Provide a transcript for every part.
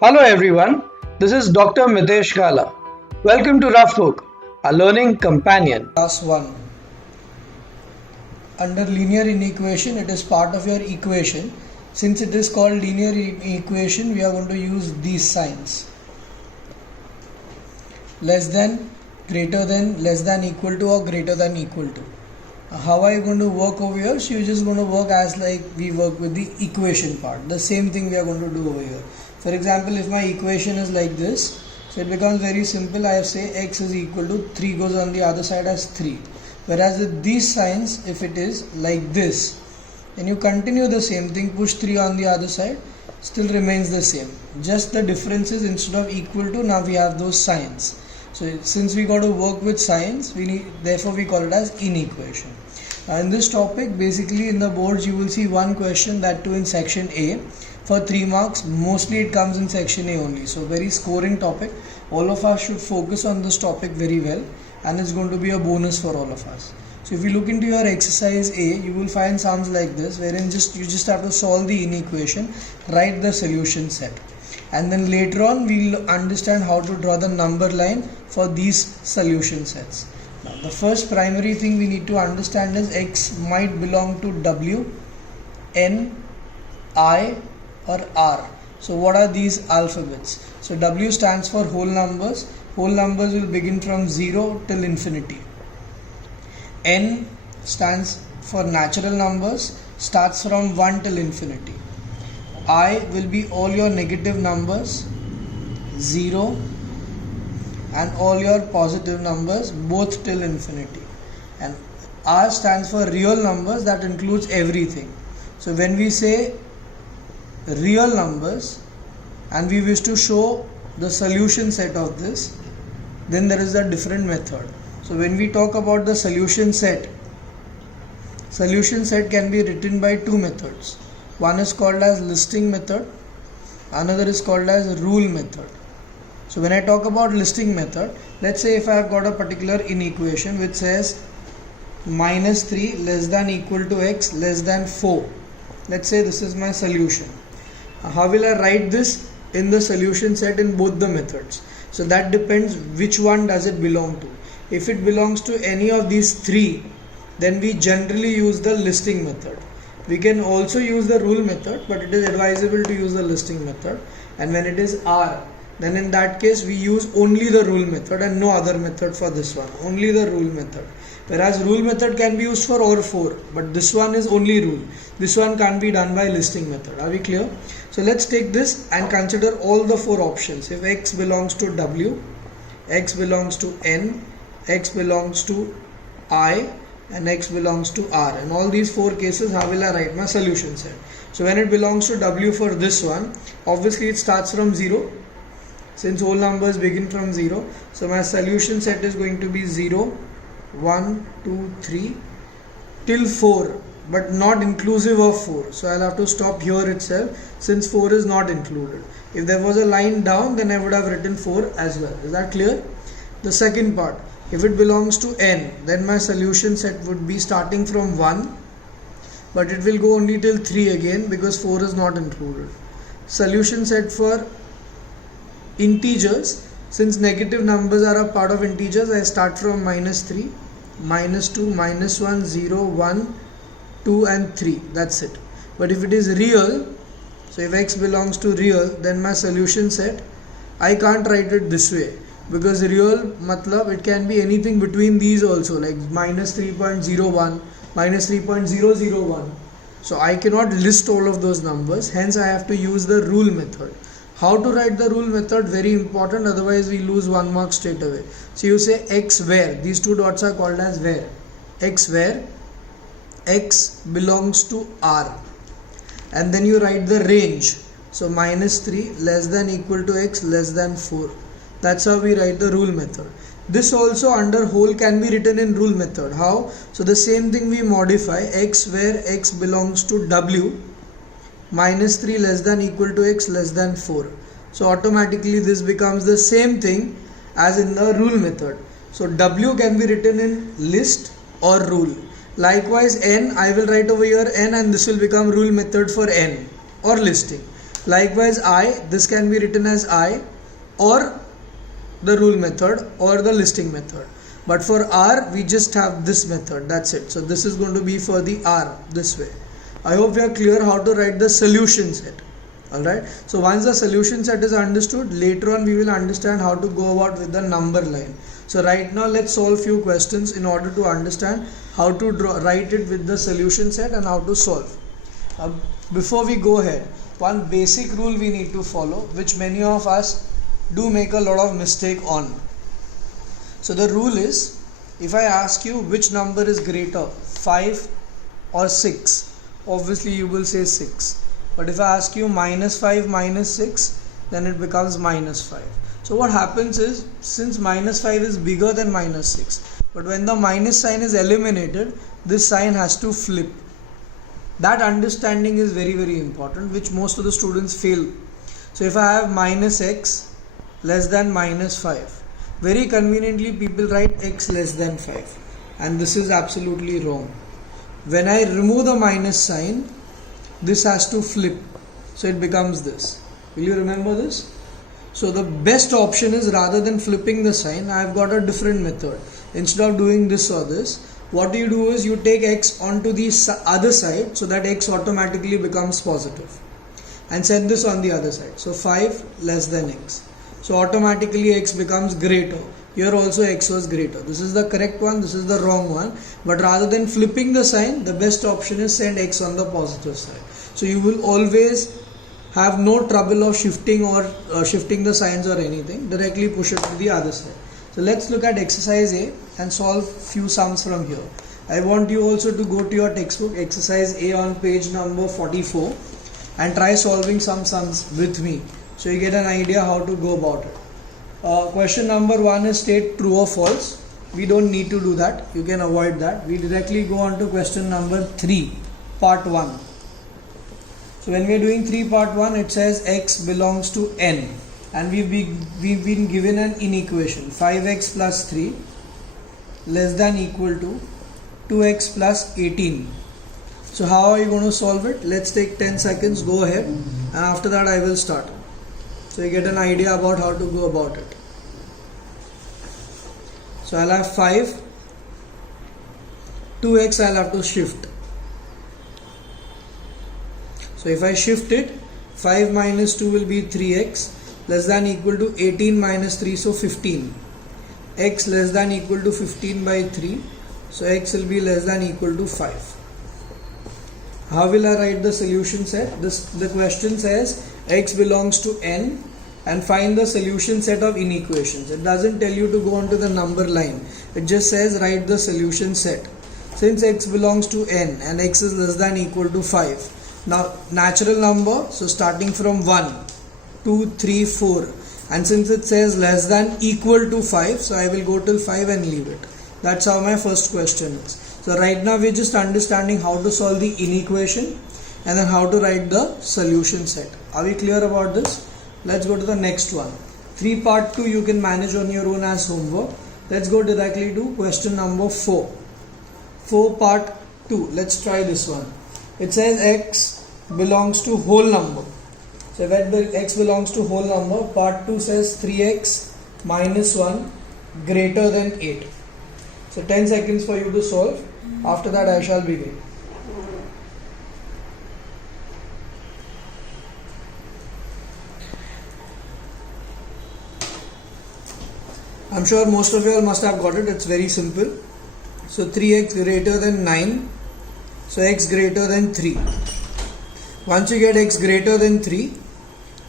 Hello everyone, this is Dr. Mitesh Gala. Welcome to Rough Book, a learning companion. Class 1. Under linear inequation, it is part of your equation. Since it is called linear equation, we are going to use these signs. Less than, greater than, less than equal to, or greater than equal to. How are you going to work over here? So you're just going to work as like we work with the equation part. The same thing we are going to do over here. For example, if my equation is like this, so it becomes very simple. I say x is equal to 3 goes on the other side as 3. Whereas with these signs, if it is like this, then you continue the same thing, push 3 on the other side, still remains the same. Just the difference is instead of equal to, now we have those signs. So since we got to work with signs, therefore we call it as inequation. In this topic, basically in the boards you will see one question, that too in section A for 3 marks. Mostly it comes in section A only. So very scoring topic. All of us should focus on this topic very well, and it's going to be a bonus for all of us. So if you look into your exercise A, you will find sums like this, wherein you just have to solve the inequation, write the solution set, and then later on we'll understand how to draw the number line for these solution sets. Now the first primary thing we need to understand is x might belong to W, N, I or R. So what are these alphabets? So W stands for whole numbers. Whole numbers will begin from 0 till infinity. N stands for natural numbers, starts from 1 till infinity. I will be all your negative numbers, 0, and all your positive numbers, both till infinity. And R stands for real numbers, that includes everything. So when we say real numbers and we wish to show the solution set of this, then there is a different method. So when we talk about the solution set can be written by two methods. One is called as listing method, another is called as rule method. So when I talk about listing method, let's say if I have got a particular inequation which says minus 3 less than equal to x less than 4. Let's say this is my solution. How will I write this in the solution set in both the methods? So that depends which one does it belong to. If it belongs to any of these three, then we generally use the listing method. We can also use the rule method, but it is advisable to use the listing method. And when it is R, then in that case we use only the rule method and no other method for this one, only the rule method. Whereas rule method can be used for all 4, but this one is only rule. This one can't be done by listing method. Are we clear? So let's take this and consider all the 4 options. If x belongs to W, x belongs to N, x belongs to I, and x belongs to R. In all these 4 cases, how will I write my solution set? So when it belongs to W for this one, obviously it starts from 0. Since whole numbers begin from 0, so my solution set is going to be 0, 1, 2, 3 till 4, but not inclusive of 4. So I'll have to stop here itself since 4 is not included. If there was a line down, then I would have written 4 as well. Is that clear? The second part, if it belongs to N, then my solution set would be starting from 1, but it will go only till 3 again because 4 is not included. Solution set for integers, since negative numbers are a part of integers, I start from minus 3, minus 2, minus 1, 0, 1, 2 and 3. That's it. But if it is real, so if x belongs to real, then my solution set, I can't write it this way, because real matlab it can be anything between these also, like minus 3.01, minus 3.001. So I cannot list all of those numbers, hence I have to use the rule method. How to write the rule method? Very important, otherwise we lose 1 mark straight away. So you say x where, these 2 dots are called as where. X where x belongs to R, and then you write the range. So minus 3 less than equal to x less than 4. That's how we write the rule method. This also under whole can be written in rule method. How? So the same thing we modify, x where x belongs to W, minus 3 less than equal to x less than 4. So automatically this becomes the same thing as in the rule method. So W can be written in list or rule. Likewise N, I will write over here N, and this will become rule method for N or listing. Likewise I, this can be written as I or the rule method or the listing method, but for R we just have this method, that's it. So this is going to be for the R this way. I hope we are clear how to write the solution set. Alright, so once the solution set is understood, later on we will understand how to go about with the number line. So right now let's solve few questions in order to understand how to write it with the solution set and how to solve. Before we go ahead, one basic rule we need to follow, which many of us do make a lot of mistake on. So the rule is, if I ask you which number is greater, 5 or 6, obviously you will say 6. But if I ask you minus 5 minus 6, then it becomes minus 5. So what happens is, since minus 5 is bigger than minus 6, but when the minus sign is eliminated, this sign has to flip. That understanding is very important, which most of the students fail. So if I have minus x less than minus 5, very conveniently people write x less than 5, and this is absolutely wrong. When I remove the minus sign, this has to flip, so it becomes this. Will you remember this? So the best option is, rather than flipping the sign, I have got a different method. Instead of doing this or this, what you do is you take x onto the other side, so that x automatically becomes positive, and set this on the other side. So 5 less than x, so automatically x becomes greater. Here also x was greater. This is the correct one, this is the wrong one. But rather than flipping the sign, the best option is send x on the positive side. So you will always have no trouble of shifting or shifting the signs or anything. Directly push it to the other side. So let's look at exercise A and solve few sums from here. I want you also to go to your textbook, exercise A on page number 44, and try solving some sums with me, so you get an idea how to go about it. Question number 1 is state true or false. We don't need to do that, you can avoid that. We directly go on to question number 3, part 1. So when we are doing 3 part 1, it says x belongs to n, and we've been given an inequation, 5x plus 3 less than equal to 2x plus 18. So how are you going to solve it? Let's take 10 seconds, go ahead, and after that I will start, so you get an idea about how to go about it. So I'll have 5, 2x I'll have to shift. So if I shift it, 5 minus 2 will be 3x less than equal to 18 minus 3, so 15. X less than equal to 15 by 3, so x will be less than equal to 5. How will I write the solution set? The question says x belongs to n and find the solution set of inequations. It doesn't tell you to go onto the number line. It just says write the solution set. Since x belongs to n and x is less than equal to 5. Now natural number, so starting from 1, 2, 3, 4, and since it says less than equal to 5, so I will go till 5 and leave it. That's how my first question is. So right now we're just understanding how to solve the inequation and then how to write the solution set. Are we clear about this? Let's go to the next one. 3 part 2 you can manage on your own as homework. Let's go directly to question number 4. 4 part 2. Let's try this one. It says x belongs to whole number. So if x belongs to whole number, part 2 says 3x minus 1 greater than 8. So 10 seconds for you to solve. After that I shall begin. I'm sure most of you all must have got it. It's very simple. So 3x greater than 9. So x greater than 3. Once you get x greater than 3,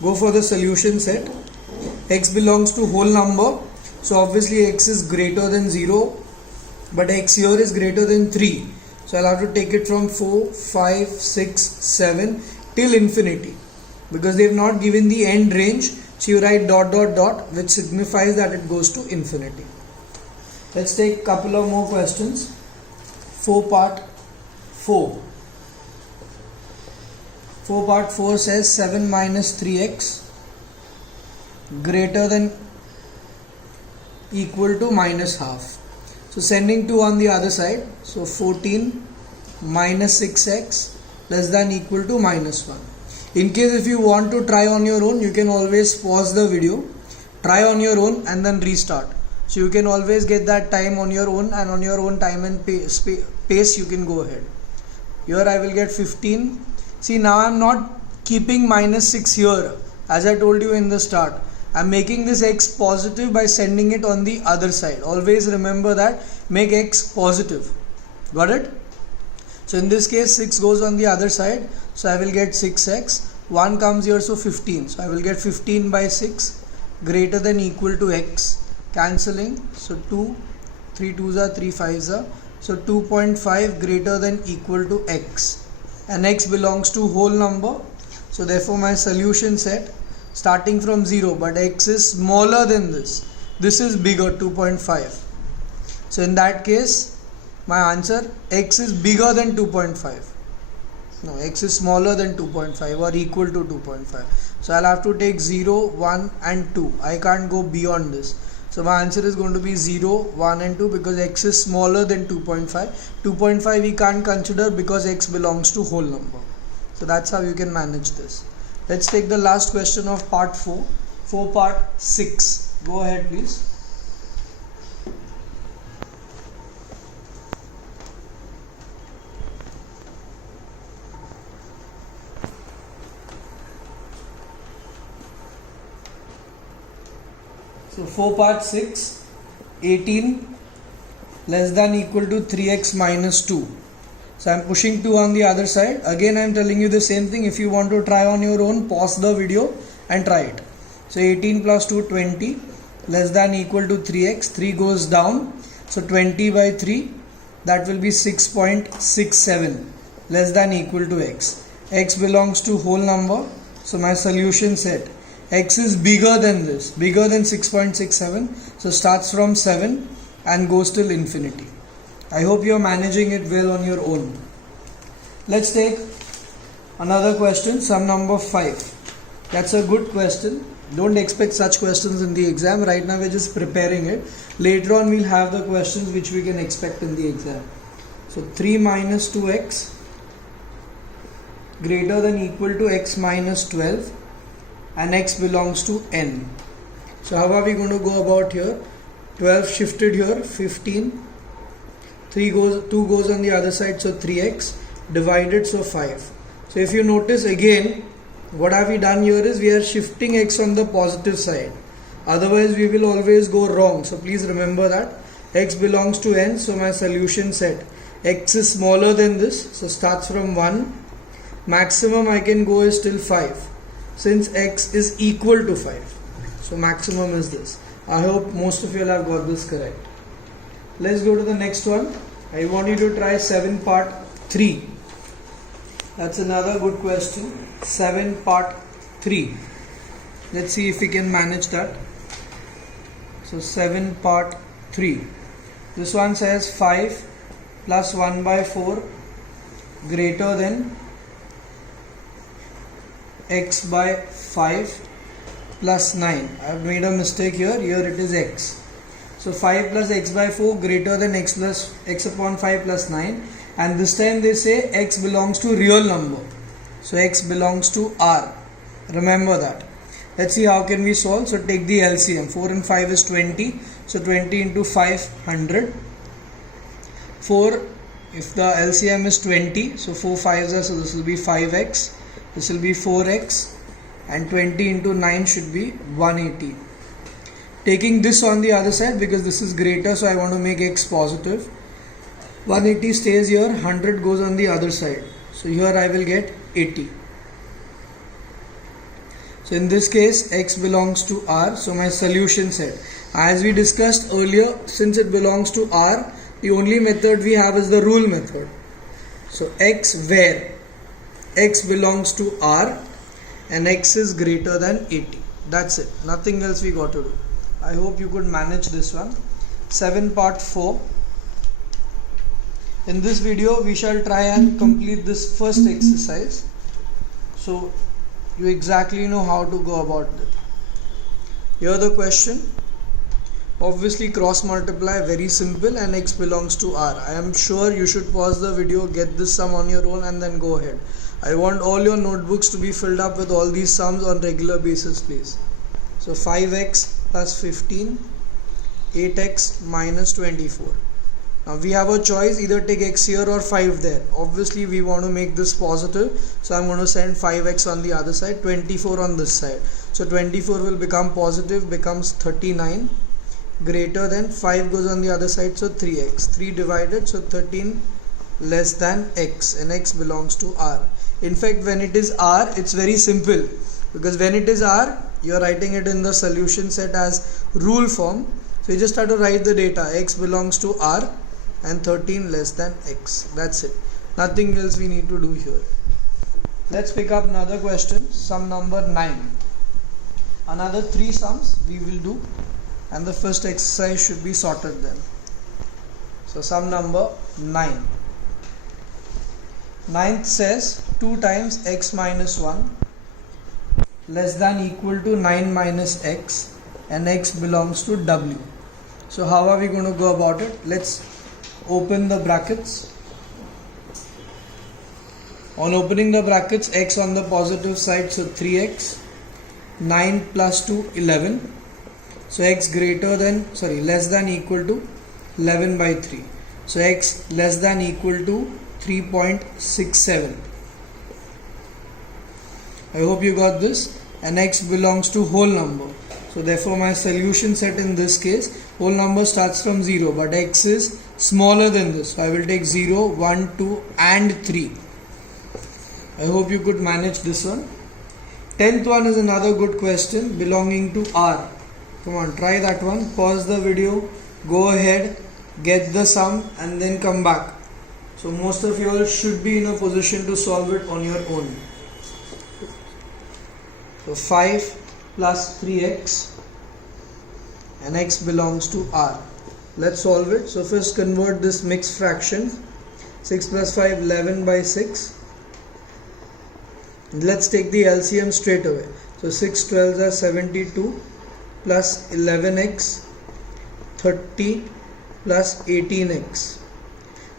go for the solution set. X belongs to whole number. So obviously x is greater than 0. But x here is greater than 3. So I'll have to take it from 4, 5, 6, 7 till infinity. Because they have not given the end range. So you write dot dot dot, which signifies that it goes to infinity. Let's take a couple of more questions. 4 part 4. 4 part 4 says 7 minus 3x greater than equal to minus half. So sending 2 on the other side. So 14 minus 6x less than equal to minus 1. In case if you want to try on your own, you can always pause the video, try on your own and then restart. So you can always get that time on your own, and on your own time and pace you can go ahead. Here I will get 15. See, now I am not keeping -6 here as I told you in the start. I am making this x positive by sending it on the other side. Always remember that, make x positive. Got it? So in this case 6 goes on the other side, so I will get 6x. 1 comes here, so 15. So I will get 15 by 6 greater than equal to x. Cancelling, so 2, 3 2s are 3 5s are, so 2.5 greater than equal to x, and x belongs to whole number. So therefore my solution set starting from 0, but x is smaller than this is bigger, 2.5. So in that case my answer, x is bigger than 2.5. No, x is smaller than 2.5 or equal to 2.5. So I'll have to take 0, 1 and 2. I can't go beyond this. So my answer is going to be 0, 1 and 2 because x is smaller than 2.5. 2.5 we can't consider because x belongs to whole number. So that's how you can manage this. Let's take the last question of part 4. For part 6. Go ahead please. So for part 6, 18 less than equal to 3x minus 2. So I am pushing 2 on the other side. Again I am telling you the same thing. If you want to try on your own, pause the video and try it. So 18 plus 2, 20 less than equal to 3x. 3 goes down. So 20 by 3, that will be 6.67 less than equal to x. X belongs to whole number. So my solution set, x is bigger than this, bigger than 6.67. So starts from 7 and goes till infinity. I hope you are managing it well on your own. Let's take another question, sum number 5. That's a good question. Don't expect such questions in the exam. Right now we're just preparing it. Later on we'll have the questions which we can expect in the exam. So 3 minus 2x greater than equal to x minus 12, and x belongs to n. So how are we going to go about here? 12 shifted here, 15, 2 goes on the other side, so 3x divided, so 5. So if you notice again, what have we done here is we are shifting x on the positive side, otherwise we will always go wrong. So please remember that x belongs to n. So my solution set, x is smaller than this, so starts from 1, maximum I can go is till 5 since x is equal to 5. So maximum is this. I hope most of you will have got this correct. Let's go to the next one. I want you to try 7 part 3. That's another good question. 7 part 3. Let's see if we can manage that. So 7 part 3. This one says 5 plus 1 by 4 greater than x by 5 plus 9. I have made a mistake here. Here it is x. So 5 plus x by 4 greater than x upon 5 plus 9. And this time they say x belongs to real number. So x belongs to R. Remember that. Let's see how can we solve. So take the LCM. 4 and 5 is 20. So 20 into 500. 4, if the LCM is 20, so 4 5s are, so this will be 5x. This will be 4x. And 20 into 9 should be 180. Taking this on the other side because this is greater, so I want to make x positive. 180 stays here, 100 goes on the other side. So here I will get 80. So in this case x belongs to R. So my solution set, as we discussed earlier, since it belongs to R, the only method we have is the rule method. So x where x belongs to R and x is greater than 80. That's it. Nothing else we got to do. I hope you could manage this one. 7 part 4. In this video we shall try and complete this first exercise, so you exactly know how to go about it. Here the question. Obviously cross multiply, very simple, and x belongs to R. I am sure you should pause the video, get this sum on your own and then go ahead. I want all your notebooks to be filled up with all these sums on regular basis, please. So 5x plus 15, 8x minus 24. Now we have a choice, either take x here or 5 there. Obviously we want to make this positive, so I'm going to send 5x on the other side, 24 on this side. So 24 will become positive, becomes 39, greater than 5 goes on the other side, so 3x. 3 divided, so 13 less than x, and x belongs to R. In fact, when it is R, it's very simple, because when it is R, you are writing it in the solution set as rule form. So you just have to write the data, x belongs to R and 13 less than x. That's it. Nothing else we need to do here. Let's pick up another question, sum number 9. Another 3 sums we will do, and the first exercise should be sorted then. So sum number 9. Ninth says 2 times x minus 1 less than equal to 9 minus x, and x belongs to W. So how are we going to go about it? Let's open the brackets. On opening the brackets, x on the positive side, so 3x, 9 plus 2, 11. So x less than equal to 11 by 3. So x less than equal to 3.67. I hope you got this. And x belongs to whole number. So therefore my solution set in this case, whole number starts from 0, but x is smaller than this. So I will take 0, 1, 2 and 3. I hope you could manage this one. 10th one is another good question belonging to R. Come on, try that one. Pause the video, go ahead, get the sum and then come back. So most of you all should be in a position to solve it on your own. So 5 plus 3x and x belongs to R. Let's solve it. So first convert this mixed fraction. 6 plus 5, 11 by 6. Let's take the LCM straight away. So 6 12s are 72 plus 11x, 30 plus 18x.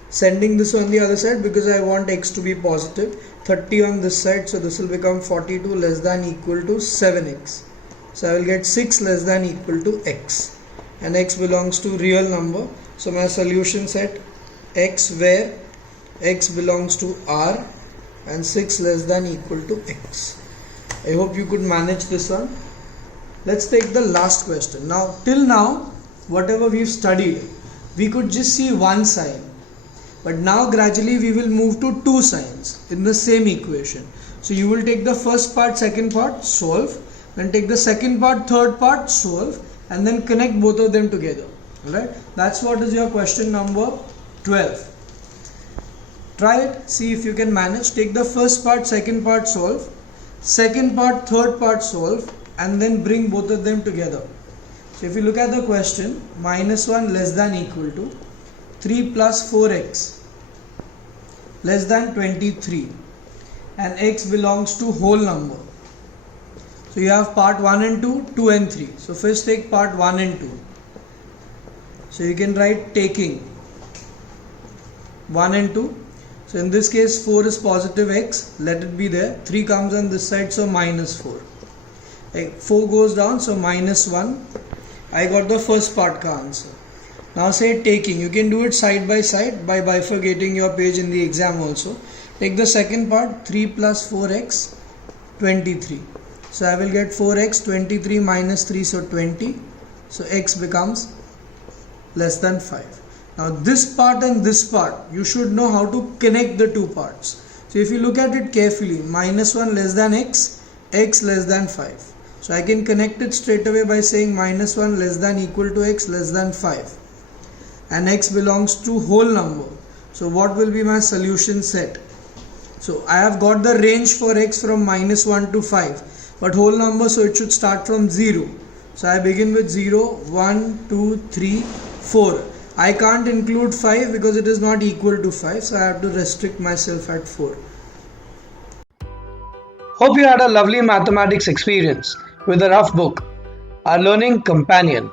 Sending this on the other side because I want x to be positive. 30 on this side, so this will become 42 less than equal to 7x. So I will get 6 less than equal to x, and x belongs to real number. So my solution set x, where x belongs to R and 6 less than equal to x. I hope you could manage this one. Let's take the last question. Now till now whatever we've studied, we could just see one sign. But now gradually we will move to 2 signs in the same equation. So you will take the first part, second part, solve. Then take the second part, third part, solve. And then connect both of them together. Alright? That's what is your question number 12. Try it. See if you can manage. Take the first part, second part, solve. Second part, third part, solve. And then bring both of them together. So if you look at the question, minus 1 less than equal to 3 plus 4x less than 23, and x belongs to whole number. So you have part 1 and 2, 2 and 3. So first take part 1 and 2. So you can write taking 1 and 2. So in this case 4 is positive x, let it be there. 3 comes on this side, so minus 4. 4 goes down, so minus 1. I got the first part ka answer. Now say taking, you can do it side by side by bifurcating your page in the exam also. Take the second part, 3 plus 4x, 23. So I will get 4x, 23 minus 3, so 20. So x becomes less than 5. Now this part and this part, you should know how to connect the two parts. So if you look at it carefully, minus 1 less than x, x less than 5. So I can connect it straight away by saying minus 1 less than equal to x less than 5. And x belongs to whole number. So what will be my solution set? So I have got the range for x from minus 1 to 5, but whole number, so it should start from 0. So I begin with 0, 1, 2, 3, 4. I can't include 5 because it is not equal to 5, so I have to restrict myself at 4. Hope you had a lovely mathematics experience with the Rough Book, our learning companion.